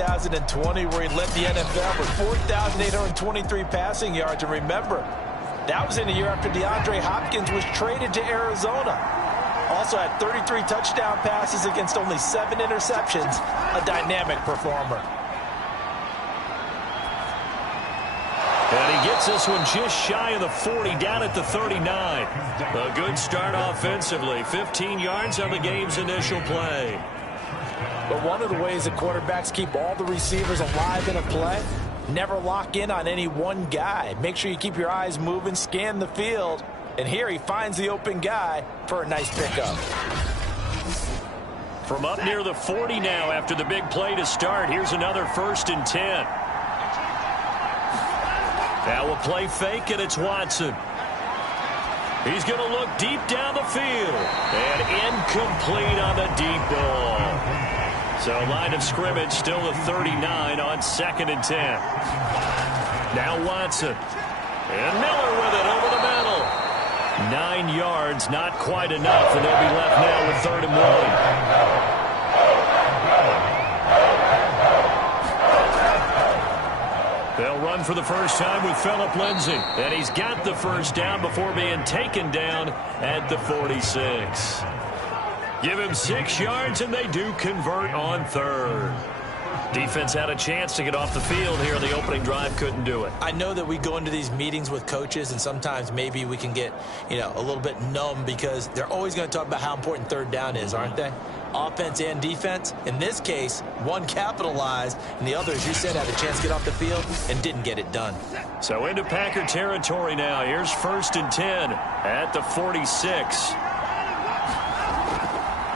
2020 where he led the NFL with 4,823 passing yards. And remember, that was in a year after DeAndre Hopkins was traded to Arizona. Also had 33 touchdown passes against only 7 interceptions. A dynamic performer. And he gets this one just shy of the 40, down at the 39. A good start offensively. 15 yards on the game's initial play. But one of the ways that quarterbacks keep all the receivers alive in a play, never lock in on any one guy. Make sure you keep your eyes moving, scan the field. And here he finds the open guy for a nice pickup. From up near the 40 now after the big play to start. Here's another 1st and 10. Now a play fake, and it's Watson. He's going to look deep down the field. And incomplete on the deep ball. So line of scrimmage still the 39 on 2nd and 10. Now Watson. And Miller with it over the middle. 9 yards, not quite enough, and they'll be left now with 3rd and 1. They'll run for the first time with Phillip Lindsay. And he's got the first down before being taken down at the 46. Give him 6 yards, and they do convert on 3rd. Defense had a chance to get off the field here in the opening drive, couldn't do it. I know that we go into these meetings with coaches, and sometimes maybe we can get, a little bit numb because they're always going to talk about how important 3rd down is, aren't they? Offense and defense. In this case, one capitalized, and the other, as you said, had a chance to get off the field and didn't get it done. So into Packer territory now. Here's 1st and 10 at the 46.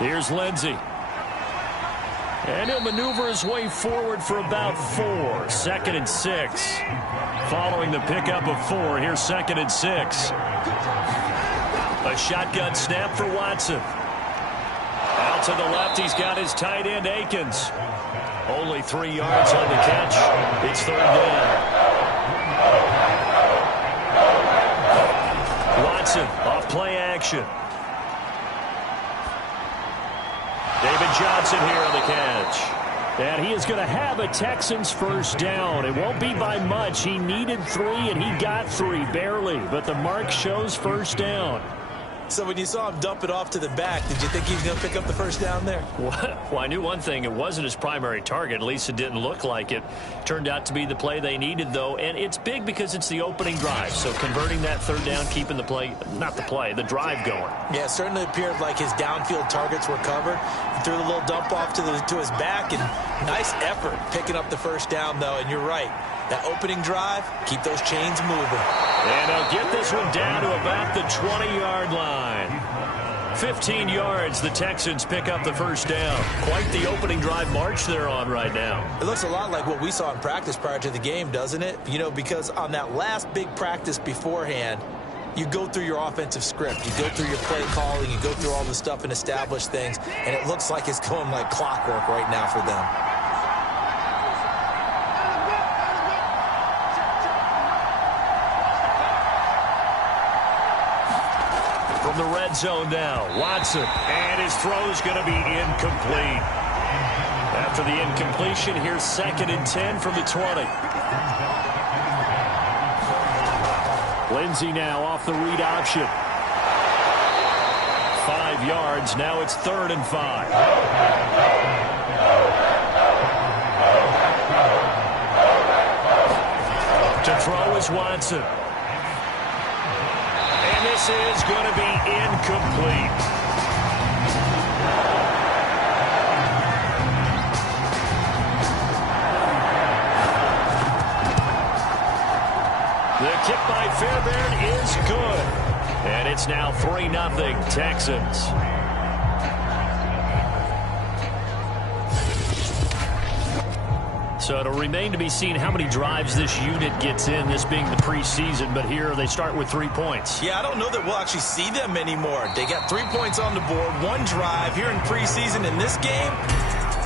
Here's Lindsay. And he'll maneuver his way forward for about 4. 2nd and 6. Following the pickup of 4, here's 2nd and 6. A shotgun snap for Watson. Out to the left, he's got his tight end, Akins. Only 3 yards on the catch. It's 3rd down. Watson off play action. David Johnson here on the catch. And he is going to have a Texans first down. It won't be by much. He needed 3, and he got 3, barely. But the mark shows first down. So when you saw him dump it off to the back, did you think he was going to pick up the first down there? Well, I knew one thing. It wasn't his primary target. At least it didn't look like it. Turned out to be the play they needed, though. And it's big because it's the opening drive. So converting that 3rd down, keeping the drive going. Yeah, it certainly appeared like his downfield targets were covered. He threw the little dump off to his back, and nice effort picking up the first down, though. And you're right. That opening drive, keep those chains moving. And they'll get this one down to about the 20-yard line. 15 yards, the Texans pick up the first down. Quite the opening drive march they're on right now. It looks a lot like what we saw in practice prior to the game, doesn't it? Because on that last big practice beforehand, you go through your offensive script. You go through your play calling. You go through all the stuff and establish things. And it looks like it's going like clockwork right now for them. From the red zone now, Watson, and his throw is going to be incomplete. After the incompletion, here's 2nd and 10 from the 20. Lindsay now off the read option. 5 yards, now it's 3rd and 5. To throw is Watson. This is going to be incomplete. The kick by Fairbairn is good. And it's now 3-0 Texans. So it'll remain to be seen how many drives this unit gets in, this being the preseason. But here they start with 3 points. Yeah, I don't know that we'll actually see them anymore. They got 3 points on the board, 1 drive here in preseason. In this game,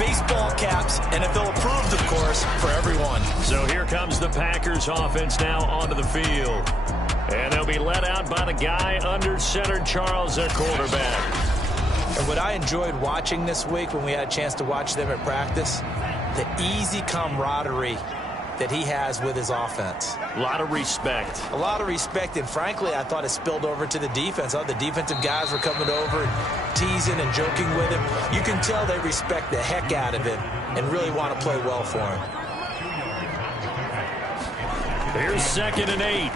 baseball caps, NFL approved, of course, for everyone. So here comes the Packers offense now onto the field. And they'll be led out by the guy under center, Charles, their quarterback. And what I enjoyed watching this week when we had a chance to watch them at practice, the easy camaraderie that he has with his offense. A lot of respect. A lot of respect, and frankly, I thought it spilled over to the defense. The defensive guys were coming over and teasing and joking with him. You can tell they respect the heck out of him and really want to play well for him. Here's 2nd and 8.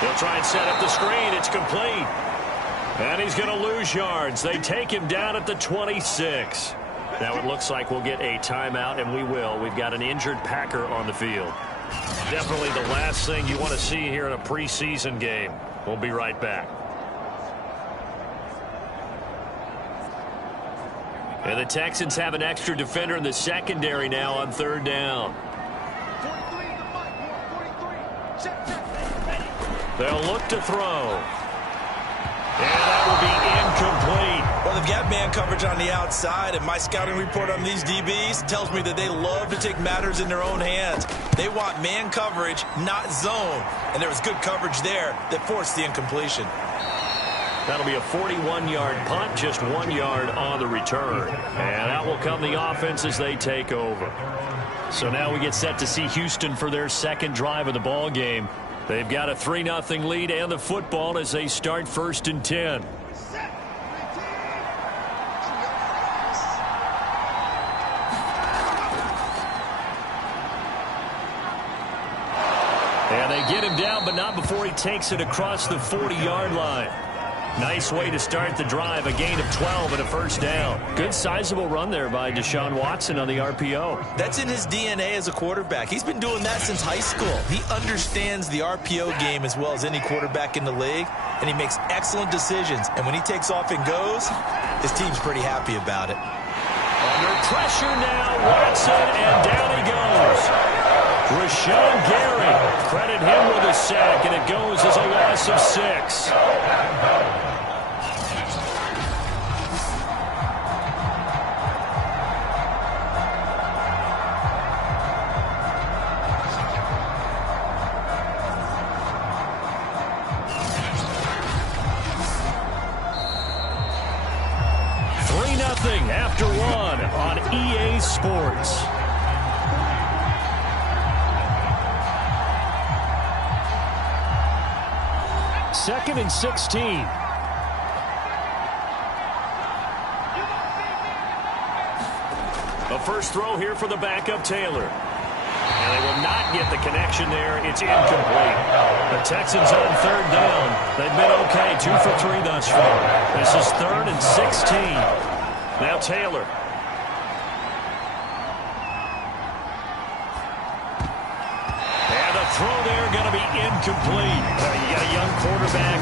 He'll try and set up the screen. It's complete. And he's going to lose yards. They take him down at the 26. Now it looks like we'll get a timeout, and we will. We've got an injured Packer on the field. Definitely the last thing you want to see here in a preseason game. We'll be right back. And the Texans have an extra defender in the secondary now on 3rd down. They'll look to throw. And that will be incomplete. Well, they've got man coverage on the outside, and my scouting report on these DBs tells me that they love to take matters in their own hands. They want man coverage, not zone. And there was good coverage there that forced the incompletion. That'll be a 41-yard punt, just 1 yard on the return. And out will come the offense as they take over. So now we get set to see Houston for their second drive of the ball game. They've got a 3-0 lead and the football as they start 1st and 10. And they get him down, but not before he takes it across the 40-yard line. Nice way to start the drive, a gain of 12 and a 1st down. Good sizable run there by Deshaun Watson on the RPO. That's in his DNA as a quarterback. He's been doing that since high school. He understands the RPO game as well as any quarterback in the league, and he makes excellent decisions. And when he takes off and goes, his team's pretty happy about it. Under pressure now, Watson, and down he goes. Rashawn Gary, credit him with a sack, and it goes as a loss of 6. After 1 on EA Sports. Second and 16. A first throw here for the backup Taylor. And they will not get the connection there. It's incomplete. The Texans on 3rd down. They've been okay, 2 for 3 thus far. This is 3rd and 16. Now Taylor. And the throw there going to be incomplete. You got a young quarterback.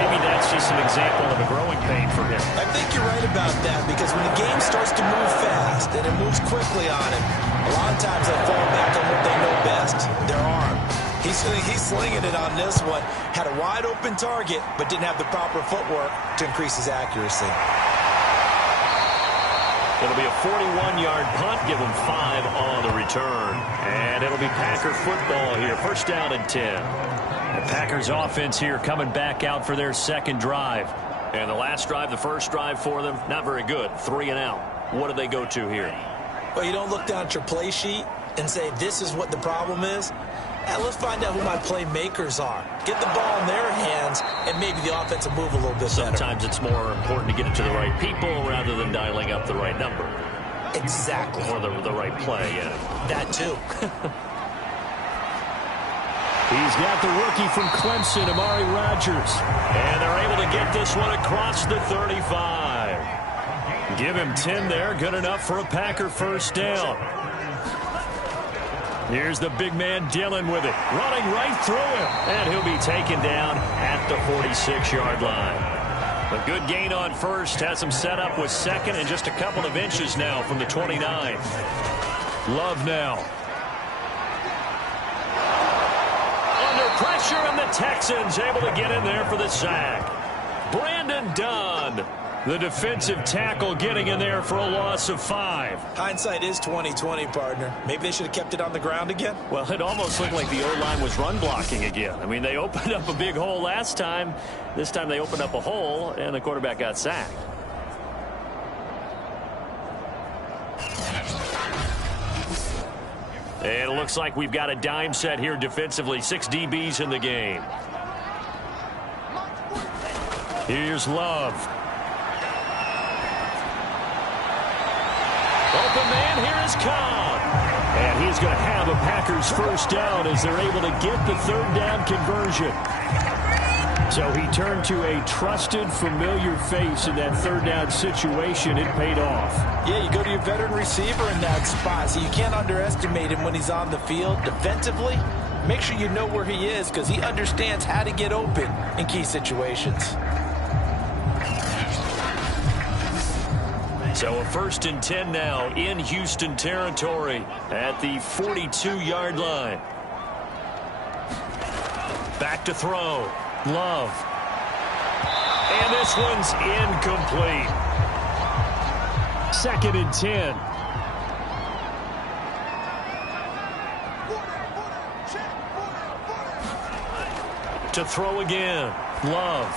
Maybe that's just an example of a growing pain for him. I think you're right about that, because when the game starts to move fast and it moves quickly on him, a lot of times they fall back on what they know best, their arm. He's slinging it on this one. Had a wide open target, but didn't have the proper footwork to increase his accuracy. It'll be a 41-yard punt, give them 5 on the return. And it'll be Packer football here, 1st down and 10. The Packers offense here coming back out for their second drive. And the last drive, the first drive for them, not very good, 3 and out. What do they go to here? Well, you don't look down at your play sheet and say, this is what the problem is. Let's find out who my playmakers are. Get the ball in their hands, and maybe the offense will move a little bit better. Sometimes it's more important to get it to the right people rather than dialing up the right number. Exactly. Or the right play, yeah. That too. He's got the rookie from Clemson, Amari Rodgers. And they're able to get this one across the 35. Give him 10 there, good enough for a Packer 1st down. Here's the big man Dillon with it, running right through him, and he'll be taken down at the 46-yard line. A good gain on 1st, has him set up with 2nd and just a couple of inches now from the 29. Love now. Under pressure, and the Texans able to get in there for the sack. Brandon Dunn, the defensive tackle, getting in there for a loss of 5. Hindsight is 20/20, partner. Maybe they should have kept it on the ground again. Well, it almost looked like the O-line was run blocking again. I mean, they opened up a big hole last time. This time they opened up a hole, and the quarterback got sacked. And it looks like we've got a dime set here defensively. 6 DBs in the game. Here's Love. Open man, here is Cobb. And he's going to have a Packers first down as they're able to get the third down conversion. So he turned to a trusted, familiar face in that third down situation. It paid off. Yeah, you go to your veteran receiver in that spot, so you can't underestimate him when he's on the field. Defensively, make sure you know where he is because he understands how to get open in key situations. So a 1st and 10 now in Houston territory at the 42-yard line. Back to throw. Love. And this one's incomplete. 2nd and 10. To throw again. Love.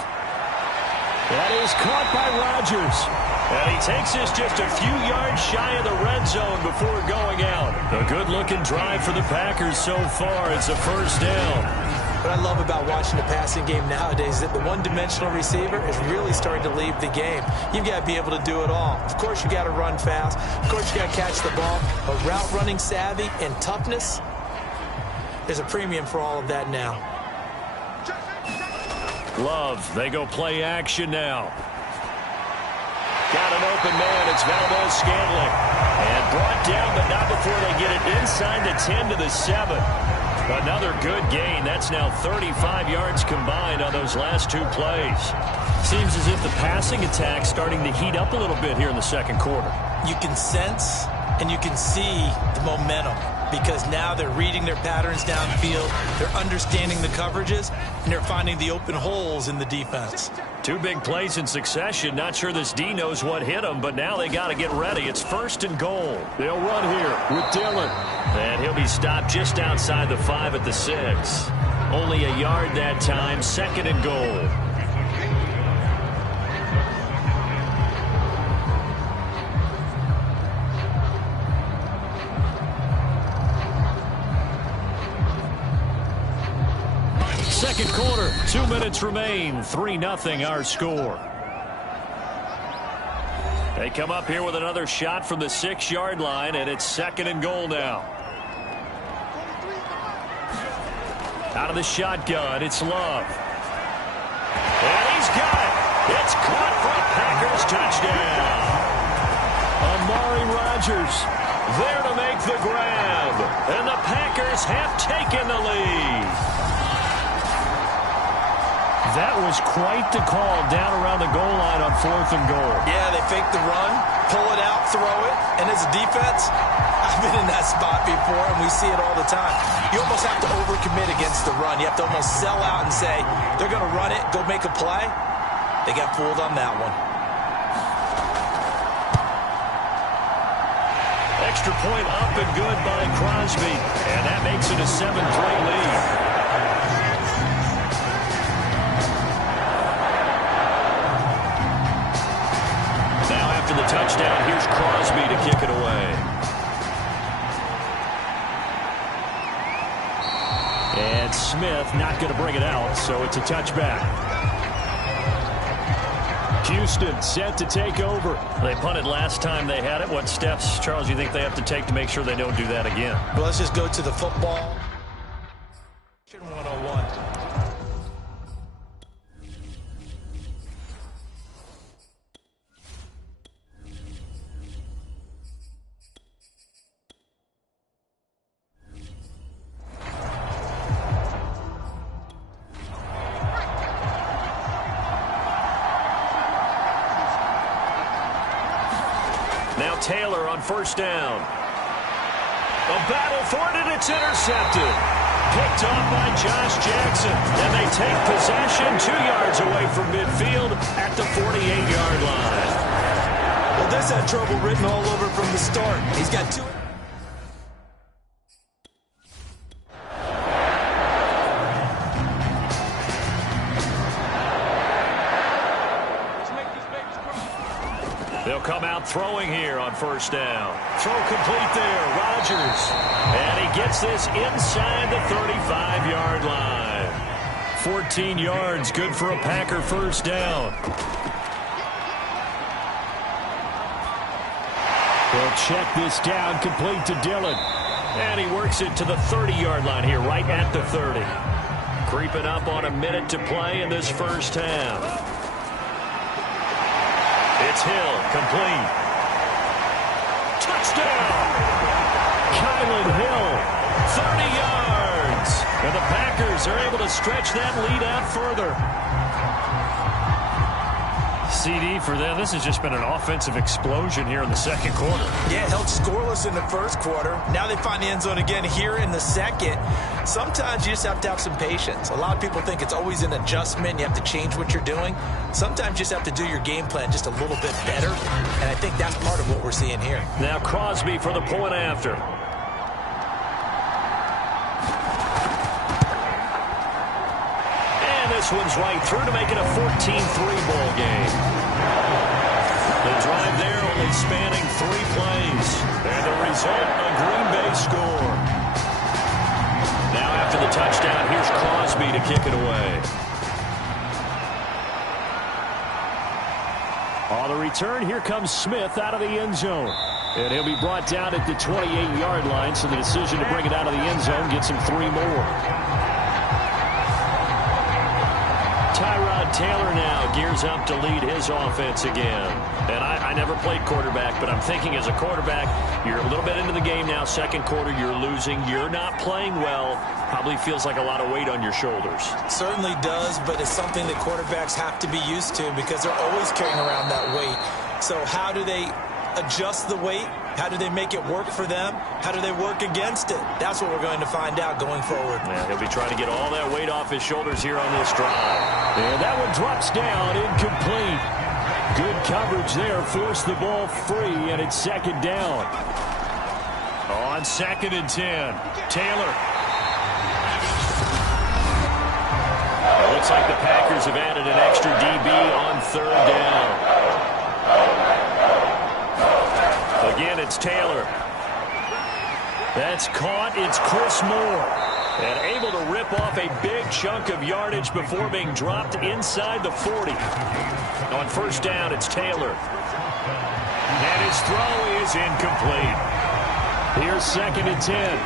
That is caught by Rodgers. And he takes this just a few yards shy of the red zone before going out. A good-looking drive for the Packers so far. It's a first down. What I love about watching the passing game nowadays is that the one-dimensional receiver is really starting to leave the game. You've got to be able to do it all. Of course, you got to run fast. Of course, you got to catch the ball. But route running savvy and toughness, there's a premium for all of that now. Love, they go play action now. Got an open man. It's Valdez-Scantling. And brought down, but not before they get it inside the 10 to the 7. Another good gain. That's now 35 yards combined on those last 2 plays. Seems as if the passing attack's starting to heat up a little bit here in the second quarter. You can sense and you can see the momentum because now they're reading their patterns downfield, they're understanding the coverages, and they're finding the open holes in the defense. 2 big plays in succession. Not sure this D knows what hit them, but now they got to get ready. It's 1st and goal. They'll run here with Dillon. And he'll be stopped just outside the 5 at the 6. Only a yard that time. 2nd and goal. Second quarter, 2 minutes remain. 3-0 our score. They come up here with another shot from the 6-yard line, and it's 2nd and goal now. Out of the shotgun, it's Love. And he's got it. It's caught for a Packers touchdown. Amari Rodgers there to make the grab. And the Packers have taken the lead. That was quite the call down around the goal line on 4th and goal. Yeah, they fake the run, pull it out, throw it, and as a defense, I've been in that spot before, and we see it all the time. You almost have to overcommit against the run. You have to almost sell out and say, they're going to run it, go make a play. They got fooled on that one. Extra point up and good by Crosby, and that makes it a 7-3 lead. After the touchdown, here's Crosby to kick it away. And Smith not going to bring it out, so it's a touchback. Houston set to take over. They punted last time they had it. What steps, Charles, do you think they have to take to make sure they don't do that again? Well, let's just go to the football. 101. Now Taylor on 1st down. A battle for it, and it's intercepted. Picked off by Josh Jackson. And they take possession 2 yards away from midfield at the 48-yard line. Well, this had trouble written all over from the start. He's got 2. They'll come out throwing here on 1st down. Throw complete there. Rodgers. And he gets this inside the 35-yard line. 14 yards, good for a Packer first down. They'll check this down, complete to Dillon. And he works it to the 30-yard line here, right at the 30. Creeping up on a minute to play in this first half. It's Hill, complete. Touchdown! Kylan Hill, 30 yards. And the Packers are able to stretch that lead out further. CD for them. This has just been an offensive explosion here in the second quarter. Yeah, held scoreless in the first quarter. Now they find the end zone again here in the second. Sometimes you just have to have some patience. A lot of people think it's always an adjustment. You have to change what you're doing. Sometimes you just have to do your game plan just a little bit better. And I think that's part of what we're seeing here. Now Crosby for the point after. This one's right through to make it a 14-3 ball game. The drive there only spanning 3 plays. And the result, a Green Bay score. Now after the touchdown, here's Crosby to kick it away. On the return, here comes Smith out of the end zone. And he'll be brought down at the 28-yard line, so the decision to bring it out of the end zone gets him 3 more. Taylor now gears up to lead his offense again. And I never played quarterback, but I'm thinking as a quarterback, you're a little bit into the game now. Second quarter, you're losing. You're not playing well. Probably feels like a lot of weight on your shoulders. Certainly does, but it's something that quarterbacks have to be used to because they're always carrying around that weight. So how do they adjust the weight? How do they make it work for them? How do they work against it? That's what we're going to find out going forward. Yeah, he'll be trying to get all that weight off his shoulders here on this drive. And that one drops down, incomplete. Good coverage there, forced the ball free, and it's second down. On 2nd and 10, Taylor. It looks like the Packers have added an extra DB on 3rd down. Again, it's Taylor. That's caught. It's Chris Moore. And able to rip off a big chunk of yardage before being dropped inside the 40. On 1st down, it's Taylor. And his throw is incomplete. Here's 2nd and 10.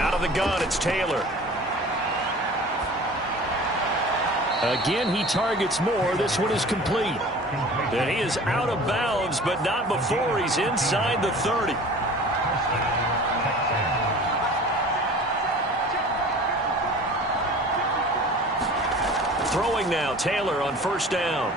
Out of the gun, it's Taylor. Again, he targets Moore. This one is complete. And he is out of bounds, but not before he's inside the 30. Throwing now, Taylor on 1st down.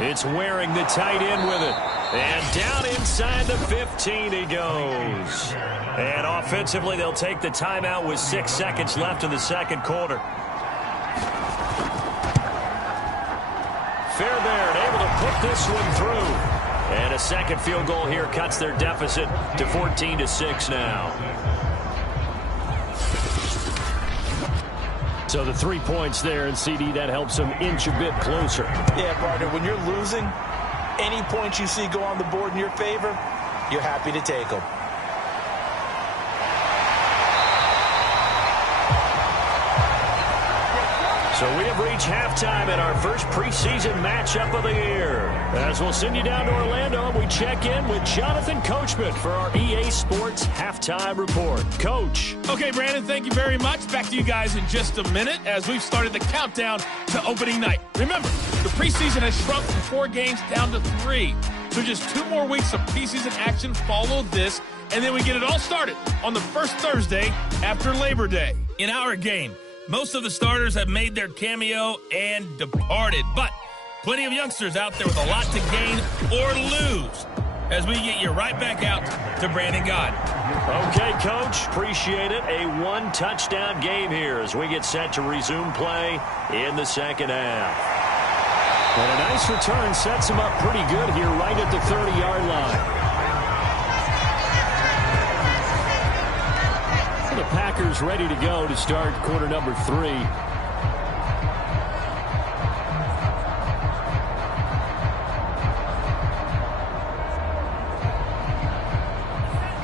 It's Waring, the tight end with it. And down inside the 15 he goes. And offensively, they'll take the timeout with 6 seconds left in the second quarter. Fairbairn able to put this one through. And a second field goal here cuts their deficit to 14-6 now. So the 3 points there, and CD, that helps them inch a bit closer. Yeah, partner, when you're losing, any points you see go on the board in your favor, you're happy to take them. So we have reached halftime in our first preseason matchup of the year. As we'll send you down to Orlando, we check in with Jonathan Coachman for our EA Sports Halftime Report. Coach. Okay, Brandon, thank you very much. Back to you guys in just a minute as we've started the countdown to opening night. Remember, the preseason has shrunk from 4 games down to 3. So just 2 more weeks of preseason action follow this, and then we get it all started on the first Thursday after Labor Day. In our game, most of the starters have made their cameo and departed, but plenty of youngsters out there with a lot to gain or lose as we get you right back out to Brandon God. Okay, Coach, appreciate it. A 1-touchdown game here as we get set to resume play in the second half. And a nice return sets him up pretty good here right at the 30-yard line. The Packers ready to go to start quarter number 3.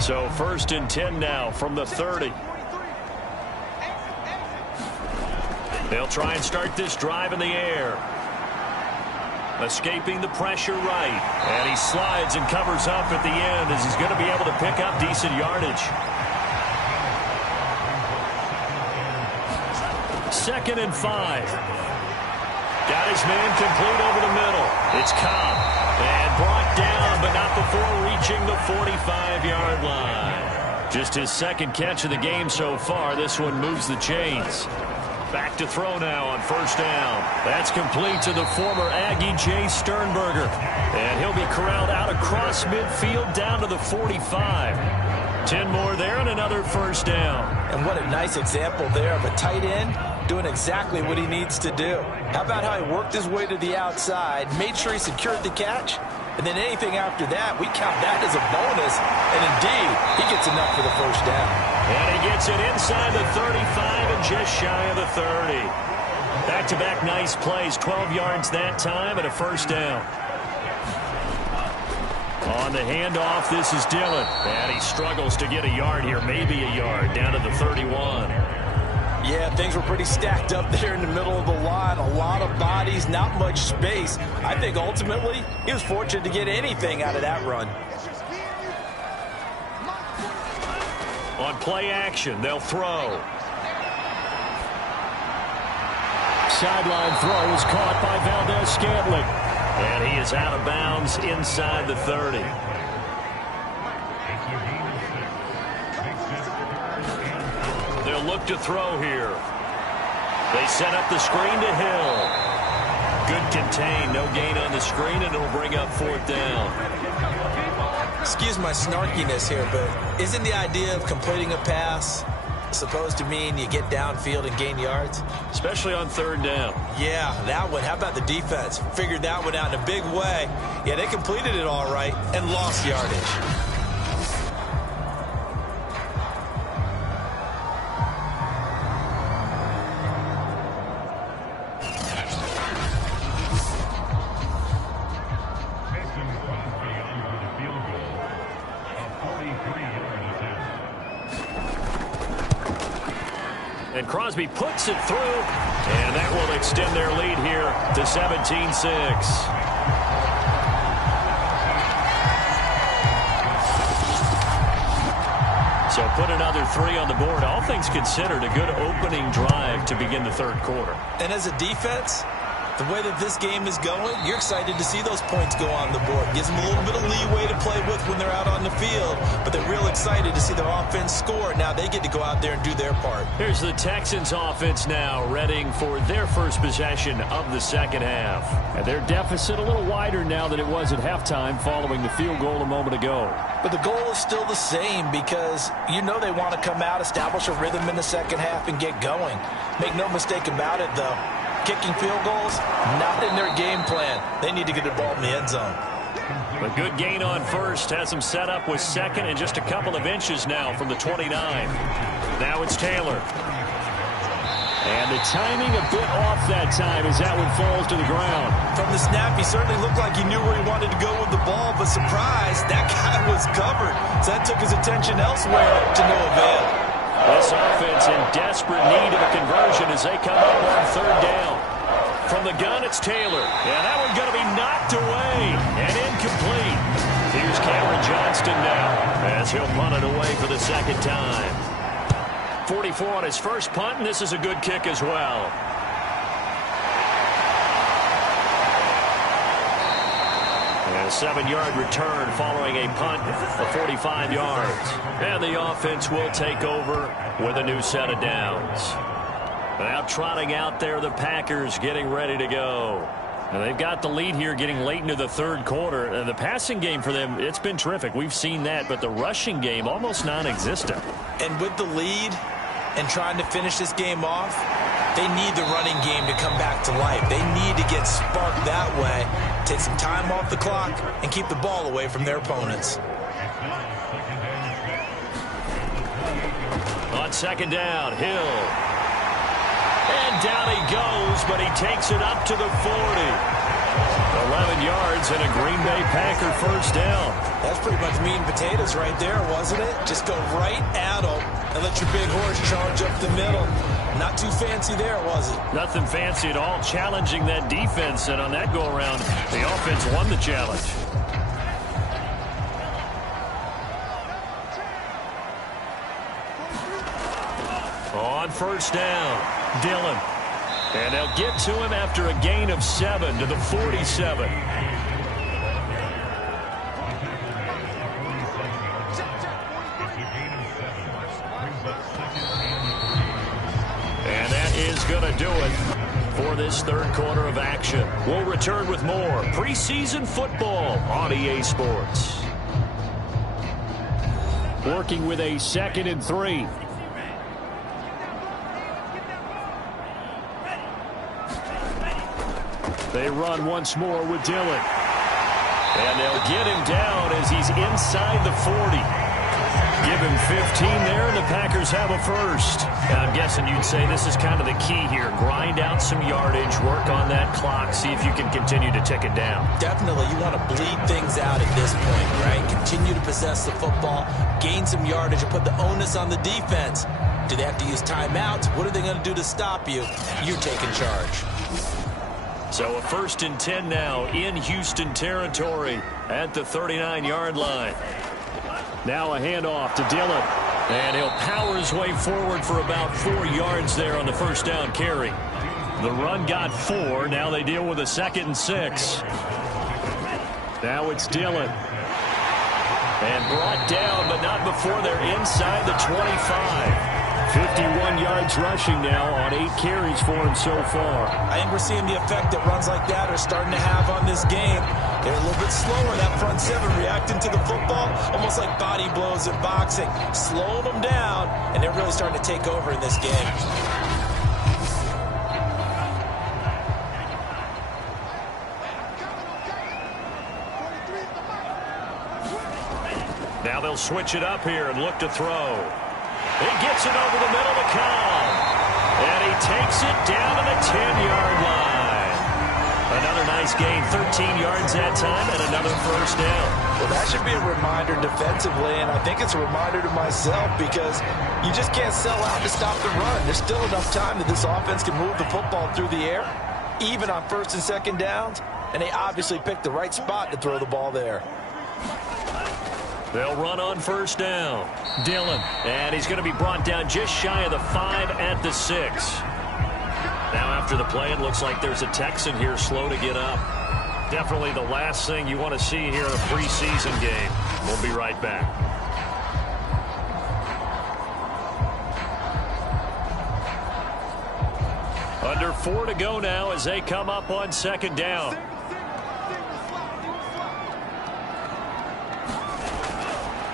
So 1st and 10 now from the 30. They'll try and start this drive in the air. Escaping the pressure right. And he slides and covers up at the end as he's going to be able to pick up decent yardage. 2nd and 5. Got his man complete over the middle. It's Cobb. And brought down, but not before reaching the 45-yard line. Just his 2nd catch of the game so far. This one moves the chains. Back to throw now on 1st down. That's complete to the former Aggie, Jay Sternberger. And he'll be corralled out across midfield down to the 45. 10 more there and another 1st down. And what a nice example there of a tight end doing exactly what he needs to do. How about how he worked his way to the outside, made sure he secured the catch, and then anything after that, we count that as a bonus. And indeed, he gets enough for the 1st down. And he gets it inside the 35 and just shy of the 30. Back-to-back nice plays, 12 yards that time and a 1st down. On the handoff, this is Dillon. And he struggles to get a yard here, maybe a yard, down to the 31. Yeah, things were pretty stacked up there in the middle of the line. A lot of bodies, not much space. I think ultimately he was fortunate to get anything out of that run. On play action, they'll throw. Sideline throw is caught by Valdez-Scantling. And he is out of bounds inside the 30. They'll look to throw here. They set up the screen to Hill. Good contain, no gain on the screen, and it'll bring up 4th down. Excuse my snarkiness here, but isn't the idea of completing a pass supposed to mean you get downfield and gain yards? Especially on 3rd down. Yeah, that one. How about the defense? Figured that one out in a big way. Yeah, they completed it all right and lost yardage. And Crosby puts it through, and that will extend their lead here to 17-6. So put another 3 on the board. All things considered, a good opening drive to begin the 3rd quarter. And as a defense, the way that this game is going, you're excited to see those points go on the board. Gives them a little bit of leeway to play with when they're out on the field, but they're real excited to see their offense score. Now they get to go out there and do their part. Here's the Texans offense now, readying for their first possession of the 2nd half. And their deficit a little wider now than it was at halftime following the field goal a moment ago. But the goal is still the same because you know they want to come out, establish a rhythm in the 2nd half, and get going. Make no mistake about it, though. Kicking field goals, not in their game plan. They need to get the ball in the end zone. A good gain on 1st. Has them set up with 2nd and just a couple of inches now from the 29. Now it's Taylor. And the timing a bit off that time as that one falls to the ground. From the snap, he certainly looked like he knew where he wanted to go with the ball, but surprise, that guy was covered. So that took his attention elsewhere to no avail. This offense in desperate need of a conversion as they come up on 3rd down. From the gun, it's Taylor. And that one's going to be knocked away and incomplete. Here's Cameron Johnston now as he'll punt it away for the 2nd time. 44 on his first punt, and this is a good kick as well. A 7-yard return following a punt of 45 yards. And the offense will take over with a new set of downs. Now trotting out there, the Packers getting ready to go. And they've got the lead here getting late into the 3rd quarter. And the passing game for them, it's been terrific. We've seen that, but the rushing game almost non-existent. And with the lead and trying to finish this game off, they need the running game to come back to life. They need to get sparked that way, take some time off the clock, and keep the ball away from their opponents. On 2nd down, Hill. And down he goes, but he takes it up to the 40. 11 yards and a Green Bay Packer first down. That's pretty much meat and potatoes right there, wasn't it? Just go right at them and let your big horse charge up the middle. Not too fancy there, was it? Nothing fancy at all, challenging that defense, and on that go-around, the offense won the challenge. On first down, Dillon. And they'll get to him after a gain of 7 to the 47. And that is going to do it for this third quarter of action. We'll return with more preseason football on EA Sports. Working with a 2nd and 3. They run once more with Dillon. And they'll get him down as he's inside the 40. Give him 15 there, and the Packers have a first. Now, I'm guessing you'd say this is kind of the key here. Grind out some yardage, work on that clock, see if you can continue to tick it down. Definitely, you want to bleed things out at this point, right? Continue to possess the football, gain some yardage, and put the onus on the defense. Do they have to use timeouts? What are they going to do to stop you? You're taking charge. So a 1st and 10 now in Houston territory at the 39-yard line. Now a handoff to Dillon. And he'll power his way forward for about 4 yards there on the first down carry. The run got 4. Now they deal with a 2nd and 6. Now it's Dillon. And brought down, but not before they're inside the 25. 51 yards rushing now on 8 carries for him so far. I think we're seeing the effect that runs like that are starting to have on this game. They're a little bit slower, that front 7, reacting to the football, almost like body blows in boxing. Slowing them down, and they're really starting to take over in this game. Now they'll switch it up here and look to throw. He gets it over the middle to Cobb. And he takes it down to the 10-yard line. Another nice gain, 13 yards that time, and another first down. Well, that should be a reminder defensively, and I think it's a reminder to myself because you just can't sell out to stop the run. There's still enough time that this offense can move the football through the air, even on 1st and 2nd downs, and they obviously picked the right spot to throw the ball there. They'll run on first down. Dillon. And he's going to be brought down just shy of the 5 at the 6. Now after the play, it looks like there's a Texan here slow to get up. Definitely the last thing you want to see here in a preseason game. We'll be right back. Under 4 to go now as they come up on 2nd down.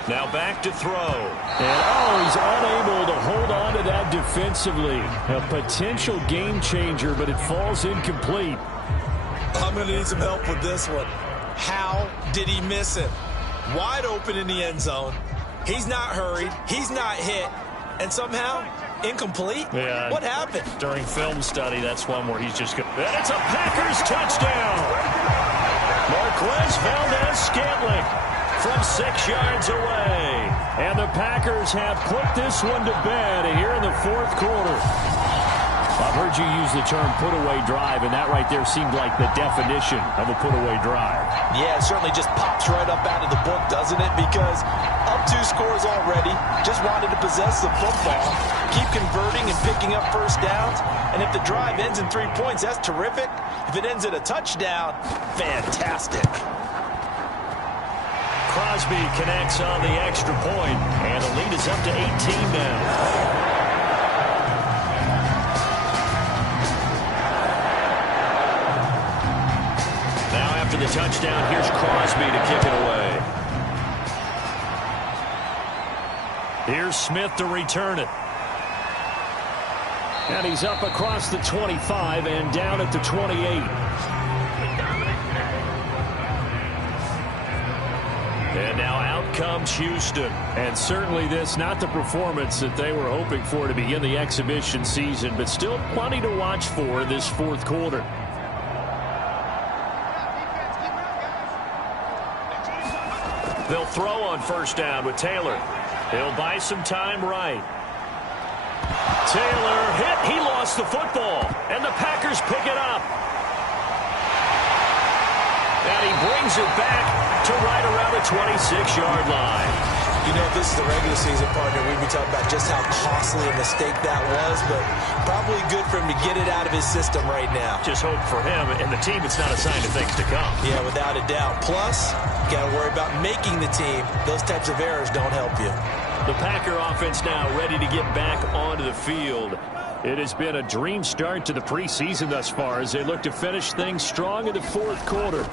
Now back to throw. And, he's unable to hold on to that defensively. A potential game changer, but it falls incomplete. I'm going to need some help with this one. How did he miss it? Wide open in the end zone. He's not hurried. He's not hit. And somehow, incomplete? Yeah. What happened? During film study, that's one where he's just going. And it's a Packers touchdown. Marquez Valdez-Scantling from 6 yards away. And the Packers have put this one to bed here in the 4th quarter. I've heard you use the term put-away drive, and that right there seemed like the definition of a put-away drive. Yeah, it certainly just pops right up out of the book, doesn't it? Because up 2 scores already, just wanted to possess the football, keep converting and picking up first downs, and if the drive ends in 3 points, that's terrific. If it ends in a touchdown, fantastic. Crosby connects on the extra point, and the lead is up to 18 now. Now after the touchdown, here's Crosby to kick it away. Here's Smith to return it. And he's up across the 25 and down at the 28. And now out comes Houston. And certainly this, not the performance that they were hoping for to begin the exhibition season, but still plenty to watch for in this 4th quarter. They'll throw on first down with Taylor. He'll buy some time right. Taylor hit. He lost the football. And the Packers pick it up. And he brings it back to right around the 26-yard line. You know, if this is the regular season, partner, we'd be talking about just how costly a mistake that was, but probably good for him to get it out of his system right now. Just hope for him and the team it's not a sign of things to come. Yeah, without a doubt. Plus, got to worry about making the team. Those types of errors don't help you. The Packer offense now ready to get back onto the field. It has been a dream start to the preseason thus far as they look to finish things strong in the fourth quarter.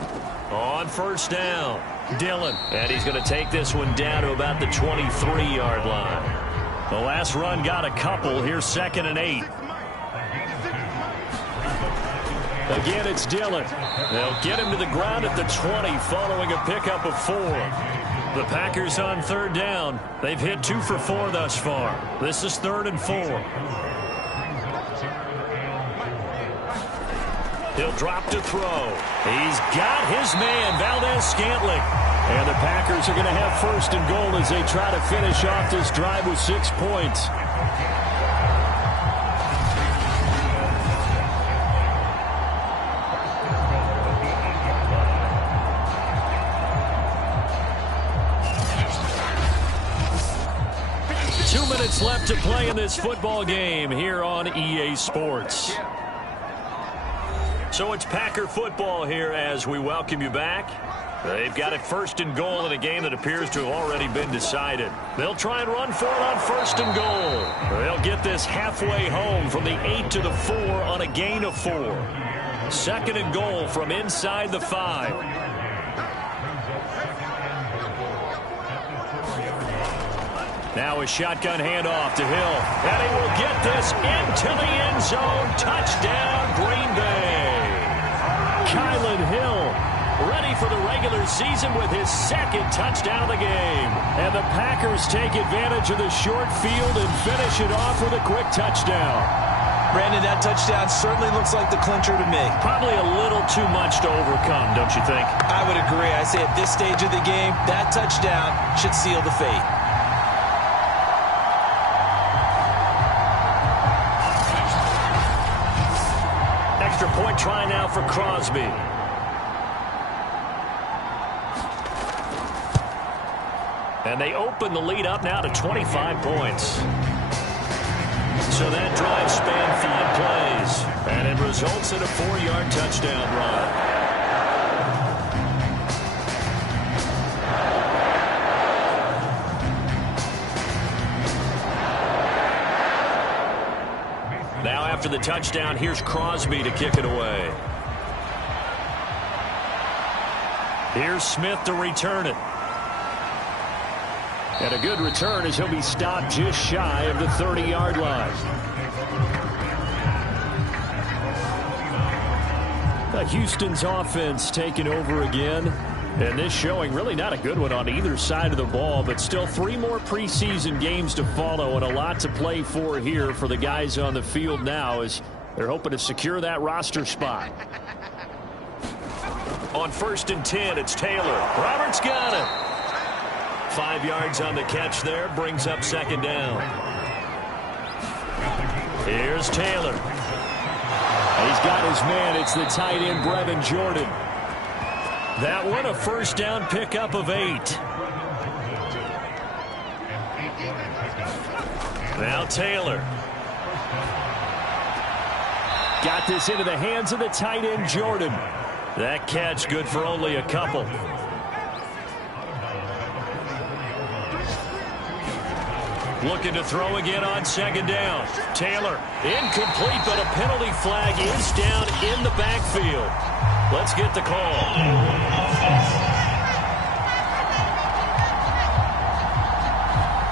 On first down, Dillon. And he's going to take this one down to about the 23-yard line. The last run got a couple. Here's 2nd and 8. Again, it's Dillon. They'll get him to the ground at the 20 following a pickup of 4. The Packers on third down. They've hit 2 for 4 thus far. This is 3rd and 4. He'll drop to throw. He's got his man, Valdez-Scantling. And the Packers are going to have 1st and goal as they try to finish off this drive with 6 points. Left to play in this football game here on EA Sports. So it's Packer football here as we welcome you back. They've got it 1st and goal in a game that appears to have already been decided. They'll try and run for it on 1st and goal. They'll get this halfway home from the 8 to the 4 on a gain of 4. 2nd and goal from inside the 5. Now a shotgun handoff to Hill. And he will get this into the end zone. Touchdown, Green Bay. Kylan Hill ready for the regular season with his 2nd touchdown of the game. And the Packers take advantage of the short field and finish it off with a quick touchdown. Brandon, that touchdown certainly looks like the clincher to me. Probably a little too much to overcome, don't you think? I would agree. I say at this stage of the game, that touchdown should seal the fate. Point try now for Crosby. And they open the lead up now to 25 points. So that drive spanned 5 plays. And it results in a 4-yard touchdown run. After the touchdown, here's Crosby to kick it away. Here's Smith to return it. And a good return as he'll be stopped just shy of the 30-yard line. Houston's offense taking over again. And this showing really not a good one on either side of the ball, but still 3 more preseason games to follow and a lot to play for here for the guys on the field now as they're hoping to secure that roster spot. On 1st and 10, it's Taylor. Roberts got it. 5 yards on the catch there, brings up 2nd down. Here's Taylor. He's got his man. It's the tight end, Brevin Jordan. That one a 1st down pickup of 8. Now Taylor. Got this into the hands of the tight end, Jordan. That catch good for only a couple. Looking to throw again on 2nd down. Taylor incomplete, but a penalty flag is down in the backfield. Let's get the call.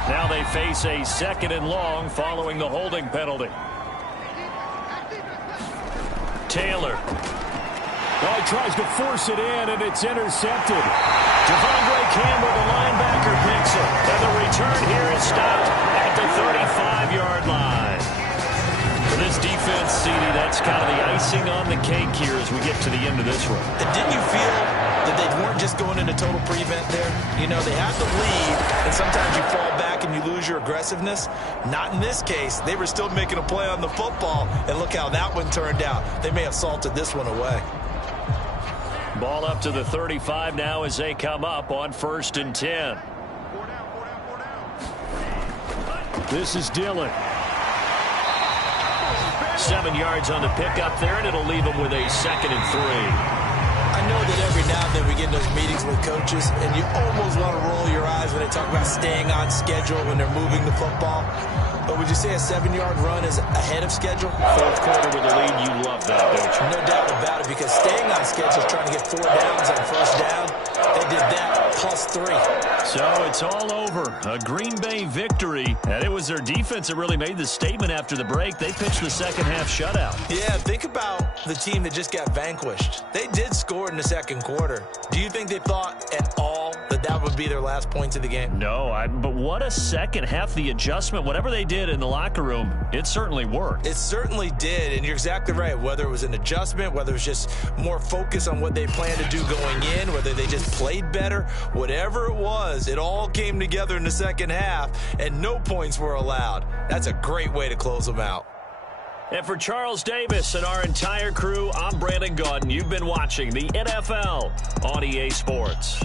Now they face a 2nd and long following the holding penalty. Taylor. Oh, he tries to force it in, and it's intercepted. Devondre Campbell, the linebacker, picks it. And the return here is stopped at the 35-yard line. For this defense, CD, that's kind of the icing on the cake here as we get to the end of this one. And didn't you feel that they weren't just going into total prevent there. You know, they had the lead, and sometimes you fall back and you lose your aggressiveness. Not in this case. They were still making a play on the football, and look how that one turned out. They may have salted this one away. Ball up to the 35 now as they come up on 1st and 10. This is Dillon. 7 yards on the pickup there, and it'll leave him with a 2nd and 3. I know that every now and then we get in those meetings with coaches, and you almost want to roll your eyes when they talk about staying on schedule when they're moving the football. But would you say a 7-yard run is ahead of schedule? 4th quarter with a lead, you love that, don't you? No doubt about it, because staying on schedule is trying to get 4 downs on 1st down. They did that plus 3. So it's all over. A Green Bay victory, and it was their defense that really made the statement after the break. They pitched the second-half shutout. Yeah, think about the team that just got vanquished. They did score in the 2nd quarter. Do you think they thought at all that that would be their last points of the game? No, but what a second half. The adjustment, whatever they did in the locker room, it certainly worked. It certainly did, and you're exactly right. Whether it was an adjustment, whether it was just more focus on what they planned to do going in, whether they just played better, whatever it was, it all came together in the second half, and no points were allowed. That's a great way to close them out. And for Charles Davis and our entire crew, I'm Brandon Gaudin. You've been watching the NFL on EA Sports.